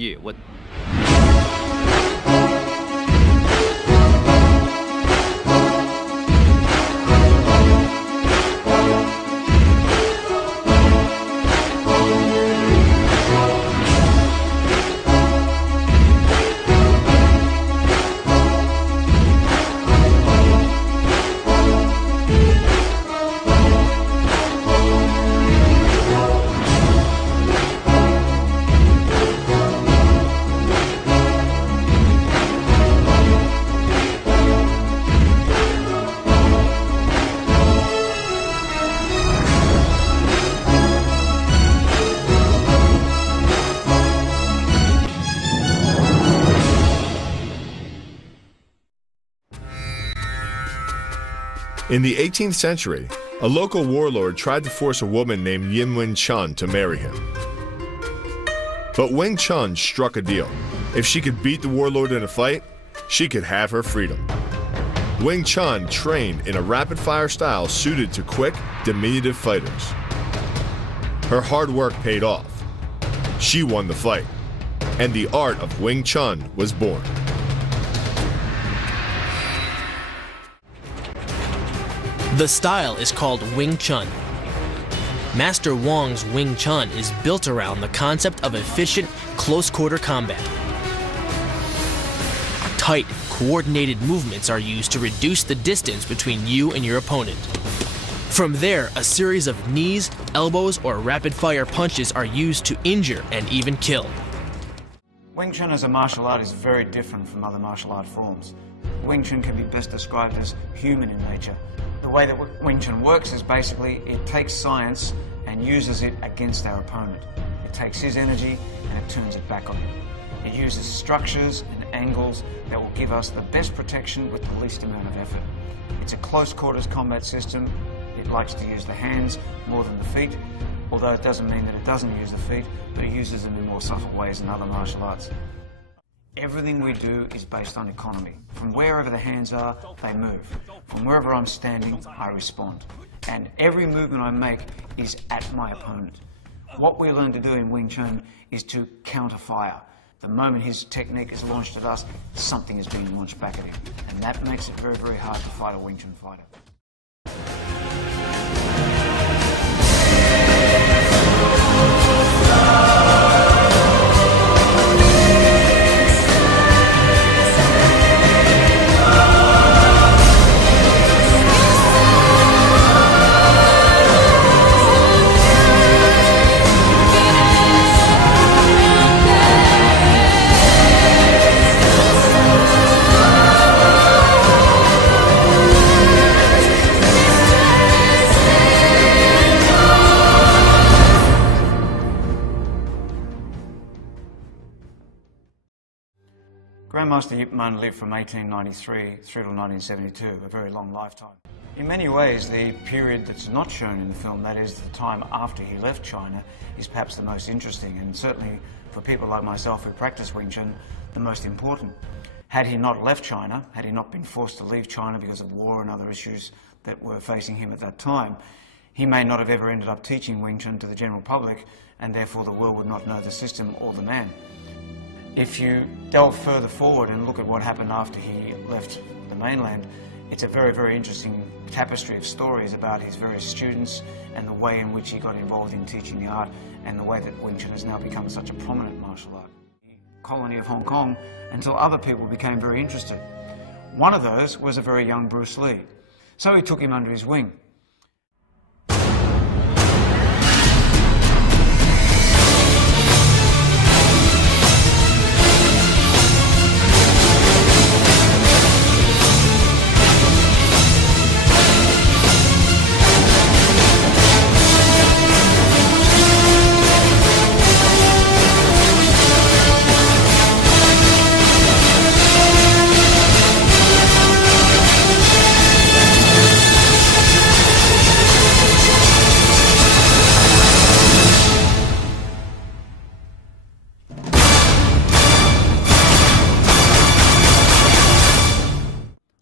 you? What? In the 18th century, a local warlord tried to force a woman named Yin Chun to marry him. But Wing Chun struck a deal. If she could beat the warlord in a fight, she could have her freedom. Wing Chun trained in a rapid-fire style suited to quick, diminutive fighters. Her hard work paid off. She won the fight, and the art of Wing Chun was born. The style is called Wing Chun. Master Wong's Wing Chun is built around the concept of efficient, close-quarter combat. Tight, coordinated movements are used to reduce the distance between you and your opponent. From there, a series of knees, elbows, or rapid-fire punches are used to injure and even kill. Wing Chun as a martial art is very different from other martial art forms. Wing Chun can be best described as human in nature. The way that Wing Chun works is basically it takes science and uses it against our opponent. It takes his energy and it turns it back on him. It uses structures and angles that will give us the best protection with the least amount of effort. It's a close quarters combat system. It likes to use the hands more than the feet, although it doesn't mean that it doesn't use the feet, but it uses them in more subtle ways than other martial arts. Everything we do is based on economy. From wherever the hands are, they move. From wherever I'm standing, I respond. And every movement I make is at my opponent. What we learn to do in Wing Chun is to counter fire. The moment his technique is launched at us, something is being launched back at him. And that makes it very, very hard to fight a Wing Chun fighter. Grandmaster Yip Man lived from 1893 through to 1972, a very long lifetime. In many ways, the period that's not shown in the film, that is the time after he left China, is perhaps the most interesting, and certainly for people like myself who practice Wing Chun, the most important. Had he not left China, had he not been forced to leave China because of war and other issues that were facing him at that time, he may not have ever ended up teaching Wing Chun to the general public, and therefore the world would not know the system or the man. If you delve further forward and look at what happened after he left the mainland, it's a very, very interesting tapestry of stories about his various students and the way in which he got involved in teaching the art and the way that Wing Chun has now become such a prominent martial art. The colony of Hong Kong until other people became very interested. One of those was a very young Bruce Lee. So he took him under his wing.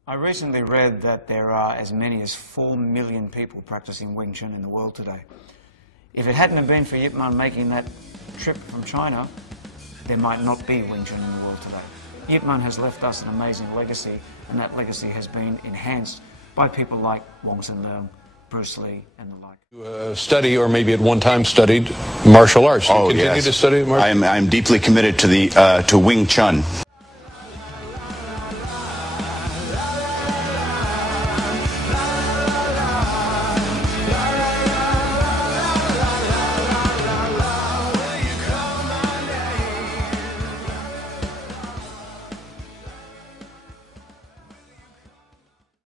I recently read that there are as many as 4 million people practicing Wing Chun in the world today. If it hadn't have been for Yip Man making that trip from China, there might not be Wing Chun in the world today. Yip Man has left us an amazing legacy, and that legacy has been enhanced by people like Wong Sin Leung, Bruce Lee, and the like. Study, or maybe at one time studied, martial arts. Do you continue yes. to study martial arts? I'm deeply committed to Wing Chun.